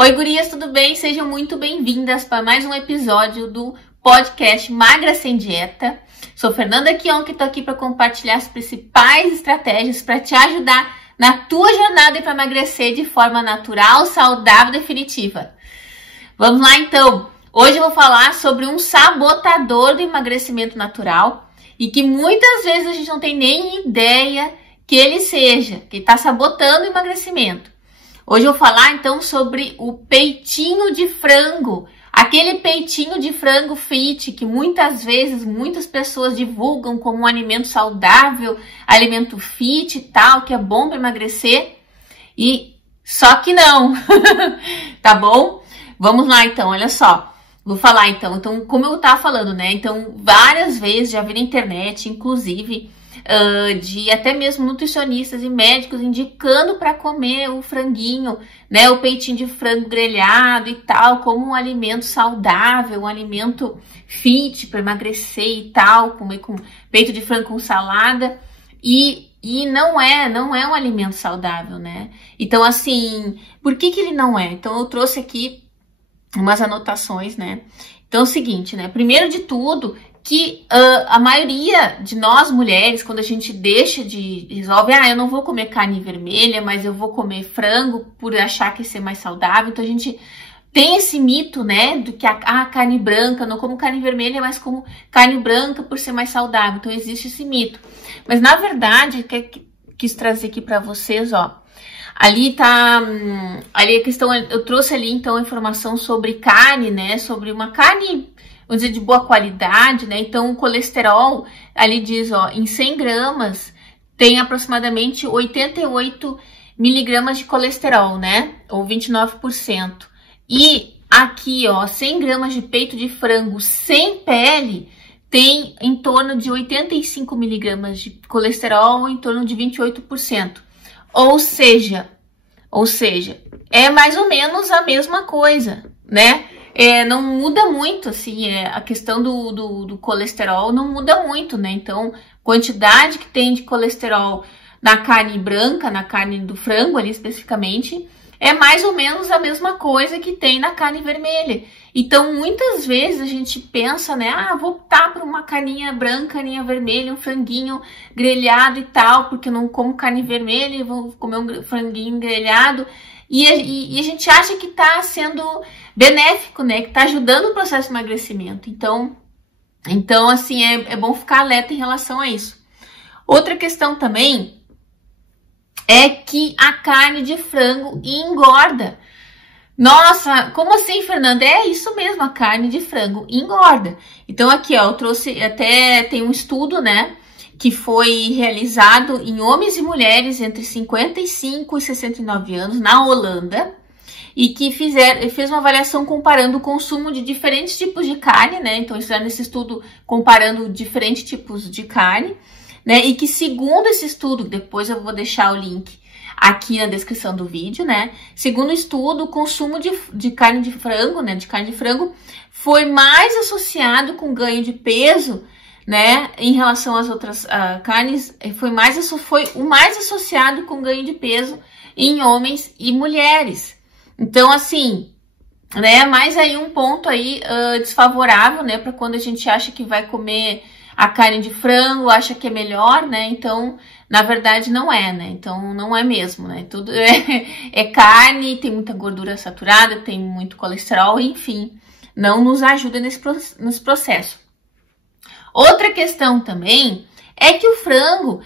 Oi, gurias, tudo bem? Sejam muito bem-vindas para mais um episódio do podcast Magra Sem Dieta. Sou Fernanda Kion, que estou aqui para compartilhar as principais estratégias para te ajudar na tua jornada para emagrecer de forma natural, saudável e definitiva. Vamos lá, então. Hoje eu vou falar sobre um sabotador do emagrecimento natural e que muitas vezes a gente não tem nem ideia que ele seja, que está sabotando o emagrecimento. Hoje eu vou falar então sobre o peitinho de frango, aquele peitinho de frango fit que muitas vezes muitas pessoas divulgam como um alimento saudável, alimento fit e tal, que é bom para emagrecer, e só que não, tá bom? Vamos lá então, olha só, vou falar então como eu tava falando, né? Então várias vezes já vi na internet, inclusive, de até mesmo nutricionistas e médicos indicando para comer o franguinho, né, o peitinho de frango grelhado e tal, como um alimento saudável, um alimento fit para emagrecer e tal, comer com peito de frango com salada, e não é um alimento saudável, né? Então assim, por que ele não é? Então eu trouxe aqui umas anotações, né? Então é o seguinte, né? Primeiro de tudo, que a maioria de nós mulheres, quando a gente resolve, eu não vou comer carne vermelha, mas eu vou comer frango por achar que isso é mais saudável. Então a gente tem esse mito, né, do que a carne branca, não como carne vermelha, mas como carne branca por ser mais saudável. Então existe esse mito. Mas na verdade, quis trazer aqui para vocês, ó. Ali a questão, eu trouxe ali então a informação sobre carne, né, sobre uma carne, vamos dizer, de boa qualidade, né? Então, o colesterol, ali diz, ó, em 100 gramas tem aproximadamente 88 miligramas de colesterol, né? Ou 29%. E aqui, ó, 100 gramas de peito de frango sem pele tem em torno de 85 miligramas de colesterol, em torno de 28%. Ou seja, é mais ou menos a mesma coisa, né? Não muda muito, assim, a questão do colesterol não muda muito, né? Então, quantidade que tem de colesterol na carne branca, na carne do frango ali especificamente, é mais ou menos a mesma coisa que tem na carne vermelha. Então, muitas vezes a gente pensa, né? Vou optar por uma carninha branca, carninha vermelha, um franguinho grelhado e tal, porque eu não como carne vermelha e vou comer um franguinho grelhado. E a gente acha que tá sendo benéfico, né? Que tá ajudando o processo de emagrecimento. Então assim, é bom ficar alerta em relação a isso. Outra questão também é que a carne de frango engorda. Nossa, como assim, Fernanda? É isso mesmo, a carne de frango engorda. Então aqui, ó, eu trouxe, até tem um estudo, né, que foi realizado em homens e mulheres entre 55 e 69 anos na Holanda, e que fez uma avaliação comparando o consumo de diferentes tipos de carne, né? Então, eles fizeram esse estudo comparando diferentes tipos de carne, né? E que, segundo esse estudo, depois eu vou deixar o link aqui na descrição do vídeo, né? Segundo o estudo, o consumo de carne de frango, né? De carne de frango foi mais associado com ganho de peso, né? Em relação às outras carnes, foi o mais associado com ganho de peso em homens e mulheres. Então, assim, né, mais aí um ponto aí desfavorável, né, para quando a gente acha que vai comer a carne de frango, acha que é melhor, né, então, na verdade, não é, né, então não é mesmo, né, tudo é carne, tem muita gordura saturada, tem muito colesterol, enfim, não nos ajuda nesse processo. Outra questão também é que o frango,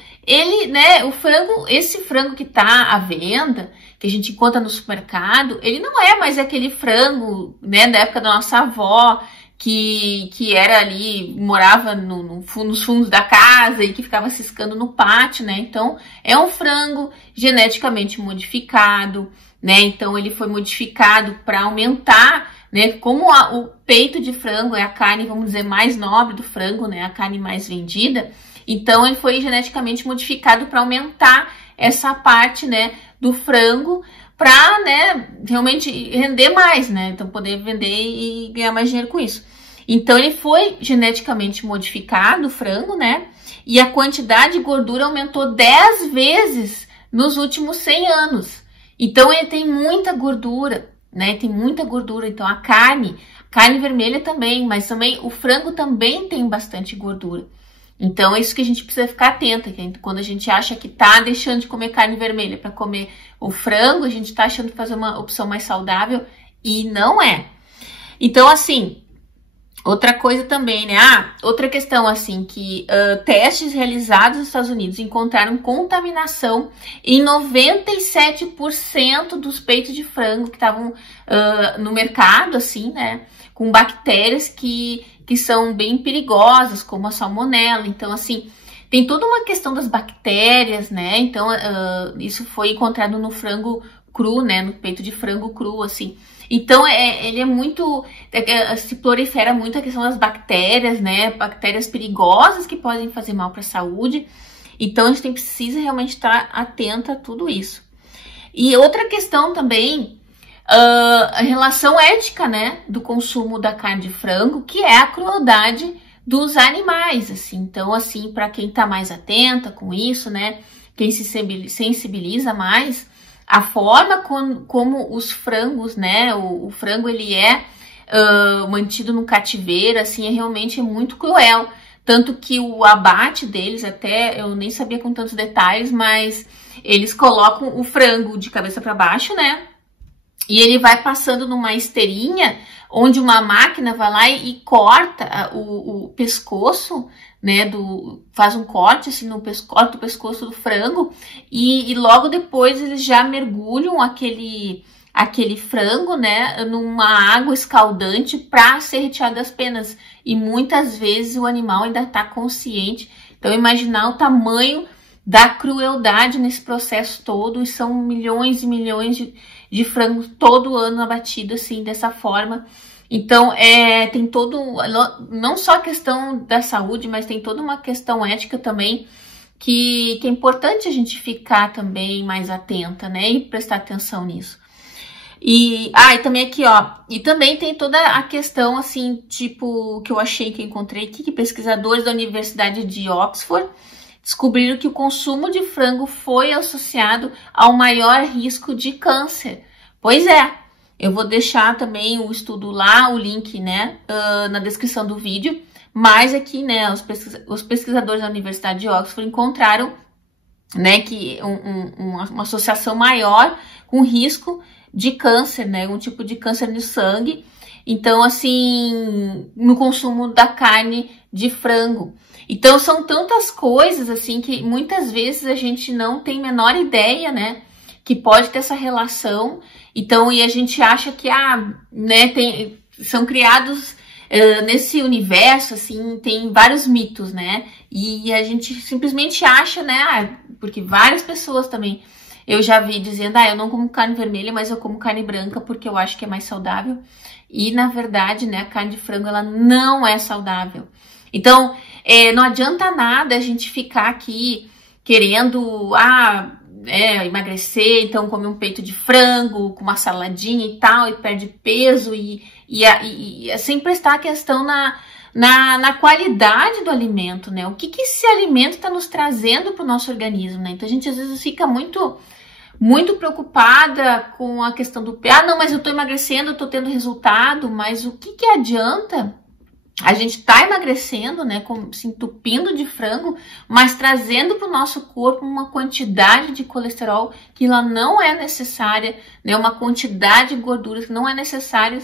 esse frango que tá à venda, que a gente encontra no supermercado, ele não é mais aquele frango, né, da época da nossa avó, que era ali, morava nos fundos da casa e que ficava ciscando no pátio, né? Então, é um frango geneticamente modificado, né? Então, ele foi modificado para aumentar, né? Como o peito de frango é a carne, vamos dizer, mais nobre do frango, né? A carne mais vendida. Então, ele foi geneticamente modificado para aumentar essa parte, né, do frango, para, né, realmente render mais, né? Então, poder vender e ganhar mais dinheiro com isso. Então, ele foi geneticamente modificado, o frango, né? E a quantidade de gordura aumentou 10 vezes nos últimos 100 anos. Então, ele tem muita gordura, né? Tem muita gordura. Então a carne vermelha também, mas também o frango também tem bastante gordura. Então é isso que a gente precisa ficar atenta, que quando a gente acha que tá deixando de comer carne vermelha para comer o frango, a gente tá achando de fazer uma opção mais saudável e não é. Então assim, outra coisa também, né? Outra questão assim, que testes realizados nos Estados Unidos encontraram contaminação em 97% dos peitos de frango que estavam no mercado, assim, né? Com bactérias que são bem perigosas, como a salmonela. Então, assim, tem toda uma questão das bactérias, né? Então, isso foi encontrado no frango cru, né? No peito de frango cru, assim. Então, ele é muito... se prolifera muito a questão das bactérias, né? Bactérias perigosas que podem fazer mal para a saúde. Então, a gente precisa realmente estar atenta a tudo isso. E outra questão também... a relação ética, né, do consumo da carne de frango, que é a crueldade dos animais, assim. Então, assim, para quem tá mais atenta com isso, né, quem se sensibiliza mais, a forma como os frangos, né, o frango ele é mantido no cativeiro, assim, realmente muito cruel. Tanto que o abate deles, até eu nem sabia com tantos detalhes, mas eles colocam o frango de cabeça para baixo, né? E ele vai passando numa esteirinha, onde uma máquina vai lá e corta o pescoço, né, faz um corte assim corta o pescoço do frango e logo depois eles já mergulham aquele frango, né, numa água escaldante para ser retirado das penas. E muitas vezes o animal ainda está consciente. Então imaginar o tamanho da crueldade nesse processo todo, e são milhões e milhões de frangos todo ano abatido assim, dessa forma. Então, tem todo, não só a questão da saúde, mas tem toda uma questão ética também, que é importante a gente ficar também mais atenta, né, e prestar atenção nisso. E também aqui, ó, e também tem toda a questão, assim, tipo, que eu achei que eu encontrei aqui, que pesquisadores da Universidade de Oxford descobriram que o consumo de frango foi associado ao maior risco de câncer. Pois é, eu vou deixar também o estudo lá, o link, né, na descrição do vídeo. Mas aqui, né, os pesquisadores da Universidade de Oxford encontraram, né, que uma associação maior com risco de câncer, né, um tipo de câncer no sangue. Então, assim, no consumo da carne de frango. Então, são tantas coisas, assim, que muitas vezes a gente não tem a menor ideia, né, que pode ter essa relação. Então, e a gente acha que, né, são criados nesse universo, assim, tem vários mitos, né, e a gente simplesmente acha, né, porque várias pessoas também, eu já vi dizendo, eu não como carne vermelha, mas eu como carne branca porque eu acho que é mais saudável. E, na verdade, né, a carne de frango, ela não é saudável. Então, não adianta nada a gente ficar aqui querendo, emagrecer, então comer um peito de frango com uma saladinha e tal, e perde peso, e sem prestar atenção na qualidade do alimento, né? O que esse alimento está nos trazendo para o nosso organismo, né? Então, a gente às vezes fica muito preocupada com a questão do peso. Não, mas eu tô emagrecendo, eu tô tendo resultado, mas o que adianta a gente tá emagrecendo, né, se entupindo de frango, mas trazendo para o nosso corpo uma quantidade de colesterol que ela não é necessária, né, uma quantidade de gorduras que não é necessária,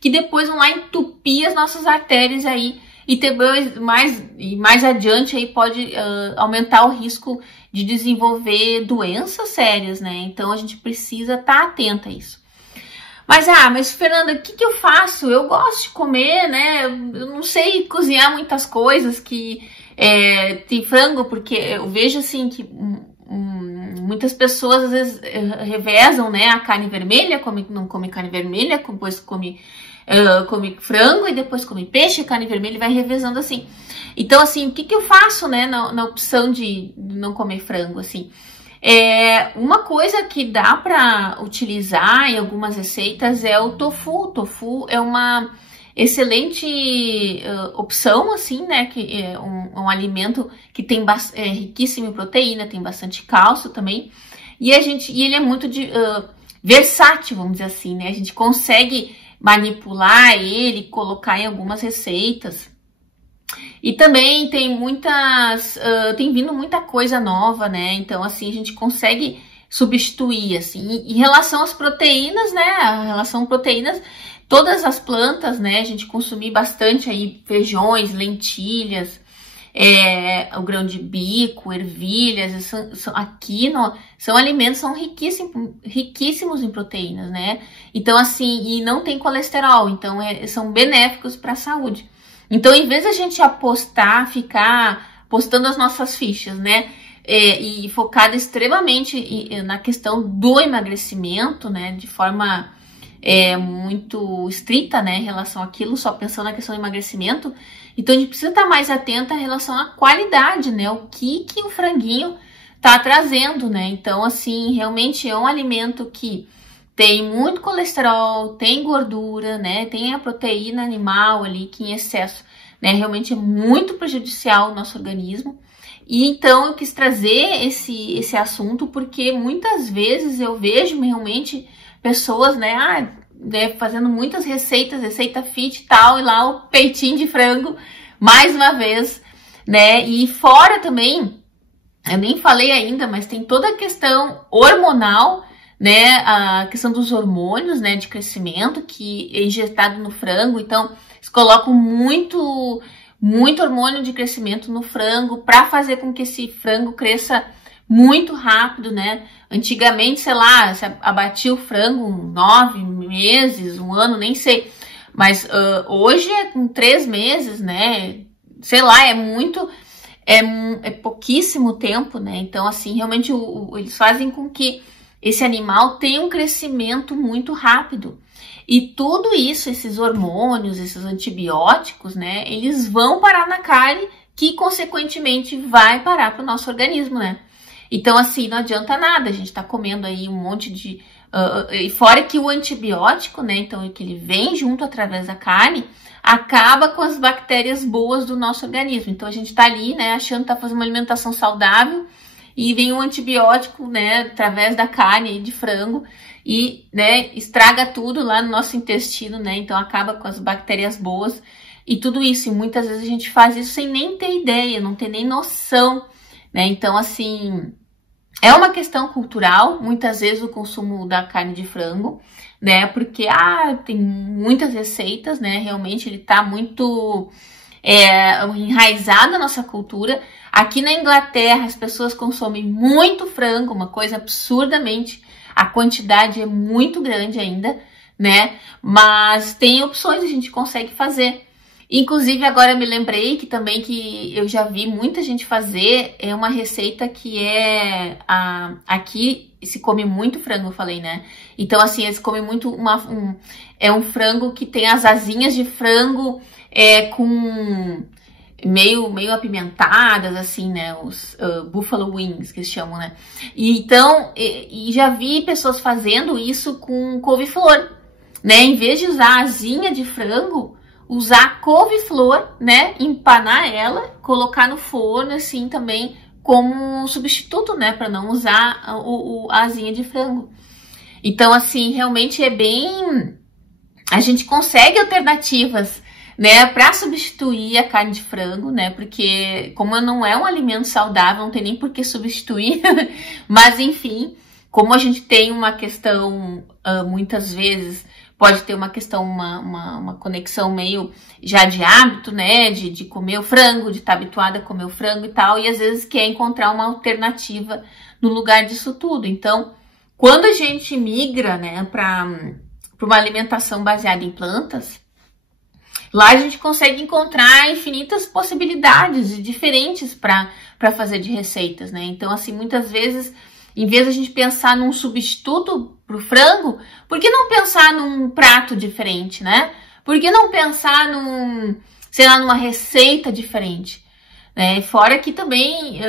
que depois vão lá entupir as nossas artérias aí, e depois, mais adiante aí pode aumentar o risco de desenvolver doenças sérias, né? Então a gente precisa estar atenta a isso. Mas Fernanda, o que eu faço? Eu gosto de comer, né? Eu não sei cozinhar muitas coisas que tem frango, porque eu vejo assim que muitas pessoas às vezes revezam, né, a carne vermelha, não come carne vermelha, depois come frango e depois come peixe, carne vermelha, e vai revezando assim. Então, assim, o que eu faço, né, na opção de não comer frango, assim? Uma coisa que dá para utilizar em algumas receitas é o tofu. O tofu é uma excelente opção, assim, né, que é um alimento que tem riquíssimo em proteína, tem bastante cálcio também, e ele é muito versátil, vamos dizer assim, né? A gente consegue manipular ele, colocar em algumas receitas. E também tem tem vindo muita coisa nova, né? Então, assim, a gente consegue substituir, assim. Em relação às proteínas, né? A relação proteínas, todas as plantas, né? A gente consumir bastante aí feijões, lentilhas, o grão de bico, ervilhas, a quinoa, são alimentos, são riquíssimos em proteínas, né? Então, assim, e não tem colesterol, então são benéficos para a saúde. Então, em vez de a gente ficar postando as nossas fichas, né? E focada extremamente na questão do emagrecimento, né? De forma muito estrita, né? Em relação àquilo, só pensando na questão do emagrecimento. Então, a gente precisa estar mais atenta em relação à qualidade, né? O que o franguinho tá trazendo, né? Então, assim, realmente é um alimento que tem muito colesterol, tem gordura, né? Tem a proteína animal ali que em excesso, né? Realmente é muito prejudicial ao nosso organismo. E então eu quis trazer esse assunto porque muitas vezes eu vejo realmente pessoas, né? Fazendo muitas receitas, receita fit e tal, e lá o peitinho de frango, mais uma vez, né? E fora também, eu nem falei ainda, mas tem toda a questão hormonal, né? A questão dos hormônios, né? De crescimento que é injetado no frango. Então, eles colocam muito hormônio de crescimento no frango para fazer com que esse frango cresça muito rápido, né? Antigamente, sei lá, se abatia o frango 9 meses, 1 ano, nem sei. Mas hoje é com 3 meses, né? Sei lá, é pouquíssimo tempo, né? Então, assim, realmente eles fazem com que esse animal tenha um crescimento muito rápido. E tudo isso, esses hormônios, esses antibióticos, né? Eles vão parar na carne, que consequentemente vai parar para o nosso organismo, né? Então, assim, não adianta nada, a gente tá comendo aí um monte de... e fora que o antibiótico, né, então, que ele vem junto através da carne, acaba com as bactérias boas do nosso organismo. Então, a gente tá ali, né, achando que tá fazendo uma alimentação saudável e vem um antibiótico, né, através da carne de frango e, né, estraga tudo lá no nosso intestino, né, então acaba com as bactérias boas e tudo isso. E muitas vezes a gente faz isso sem nem ter ideia, não ter nem noção, né, então, assim... É uma questão cultural, muitas vezes o consumo da carne de frango, né? Porque tem muitas receitas, né? Realmente ele tá muito enraizado na nossa cultura. Aqui na Inglaterra as pessoas consomem muito frango, uma coisa absurdamente, a quantidade é muito grande ainda, né? Mas tem opções, a gente consegue fazer. Inclusive, agora eu me lembrei que eu já vi muita gente fazer, uma receita que aqui se come muito frango, eu falei, né? Então, assim, eles comem muito, um frango que tem as asinhas de frango com meio apimentadas, assim, né? Os buffalo wings, que eles chamam, né? E então, já vi pessoas fazendo isso com couve-flor, né? Em vez de usar a asinha de frango, usar couve-flor, né, empanar ela, colocar no forno, assim, também como substituto, né, para não usar a asinha de frango. Então, assim, realmente a gente consegue alternativas, né, para substituir a carne de frango, né, porque como não é um alimento saudável, não tem nem por que substituir, mas enfim, como a gente tem uma questão, muitas vezes, pode ter uma questão, uma conexão meio já de hábito, né? De comer o frango, de estar habituada a comer o frango e tal. E às vezes quer encontrar uma alternativa no lugar disso tudo. Então, quando a gente migra, né, para uma alimentação baseada em plantas, lá a gente consegue encontrar infinitas possibilidades diferentes para fazer de receitas, né? Então, assim, muitas vezes, em vez de a gente pensar num substituto para o frango, por que não pensar num prato diferente, né? Por que não pensar numa receita diferente? Né? Fora que também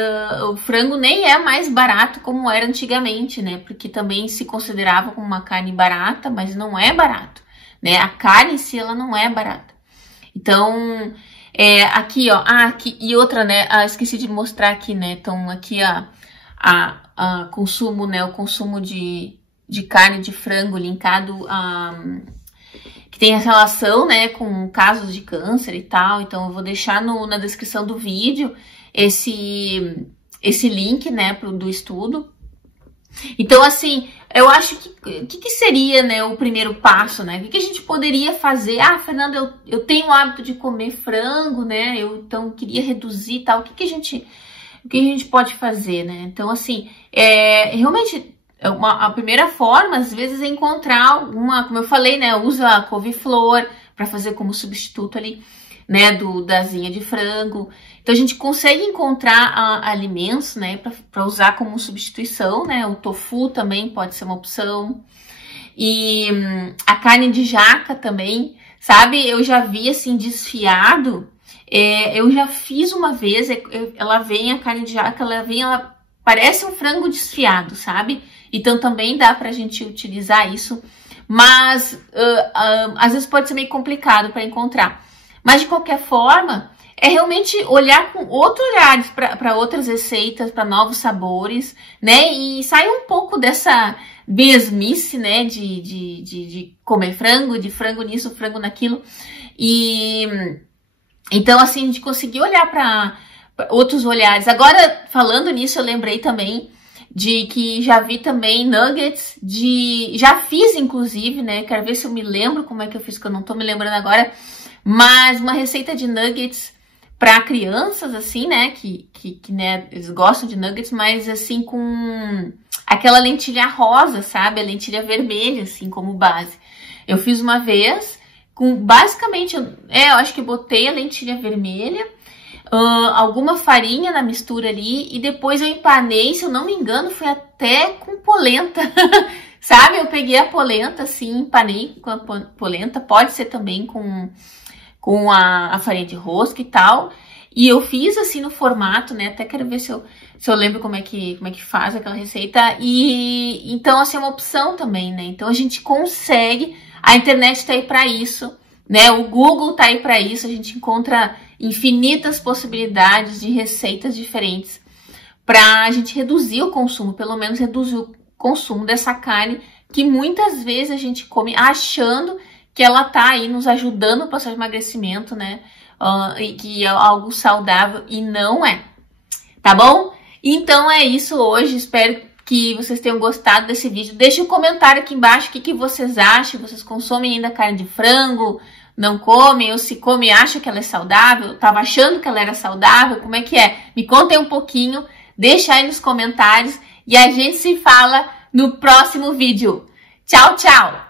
o frango nem é mais barato como era antigamente, né? Porque também se considerava como uma carne barata, mas não é barato, né? A carne em si, ela não é barata. Então, aqui, ó, aqui, e outra, né? Esqueci de mostrar aqui, né? Então, aqui, consumo, né? O consumo de de carne de frango linkado a... que tem relação, né, com casos de câncer e tal. Então eu vou deixar na descrição do vídeo esse link, né, do estudo. Então, assim, eu acho que seria, né, o primeiro passo, né? O que a gente poderia fazer? Ah, Fernanda, eu tenho o hábito de comer frango, né? Então queria reduzir e tal. O que a gente pode fazer, né? Então, assim, realmente a primeira forma, às vezes, é encontrar alguma, como eu falei, né? Usa a couve-flor para fazer como substituto ali, né, da asinha de frango. Então a gente consegue encontrar alimentos, né, para usar como substituição, né? O tofu também pode ser uma opção. E a carne de jaca também, sabe? Eu já vi assim desfiado. Eu já fiz uma vez. Ela vem, a carne de jaca, ela parece um frango desfiado, sabe? Então também dá pra gente utilizar isso. Mas às vezes pode ser meio complicado para encontrar. Mas de qualquer forma, é realmente olhar com outros olhares para outras receitas, para novos sabores, né? E sair um pouco dessa mesmice, né? De comer frango, de frango nisso, frango naquilo. E então, assim, a gente conseguir olhar para outros olhares. Agora, falando nisso, eu lembrei também de que já vi também nuggets já fiz, inclusive, né? Quero ver se eu me lembro como é que eu fiz, que eu não tô me lembrando agora. Mas uma receita de nuggets para crianças, assim, né, que né, eles gostam de nuggets, mas assim com aquela lentilha rosa, sabe, a lentilha vermelha, assim, como base. Eu fiz uma vez com, basicamente, eu acho que botei a lentilha vermelha, alguma farinha na mistura ali, e depois eu empanei, se eu não me engano, foi até com polenta, sabe, eu peguei a polenta, assim, empanei com a polenta, pode ser também com a farinha de rosca e tal. E eu fiz assim no formato, né? Até quero ver se eu lembro como é que faz aquela receita. E então, assim, é uma opção também, né? Então a gente consegue, a internet tá aí para isso, né? O Google tá aí para isso, a gente encontra infinitas possibilidades de receitas diferentes para a gente reduzir o consumo, pelo menos reduzir o consumo dessa carne que muitas vezes a gente come achando que ela tá aí nos ajudando no processo de emagrecimento, né? E que é algo saudável e não é. Tá bom? Então é isso hoje. Espero que vocês tenham gostado desse vídeo. Deixe um comentário aqui embaixo o que vocês acham. Vocês consomem ainda carne de frango? Não comem? Ou se comem, acham que ela é saudável? Eu tava achando que ela era saudável? Como é que é? Me contem um pouquinho. Deixa aí nos comentários. E a gente se fala no próximo vídeo. Tchau, tchau!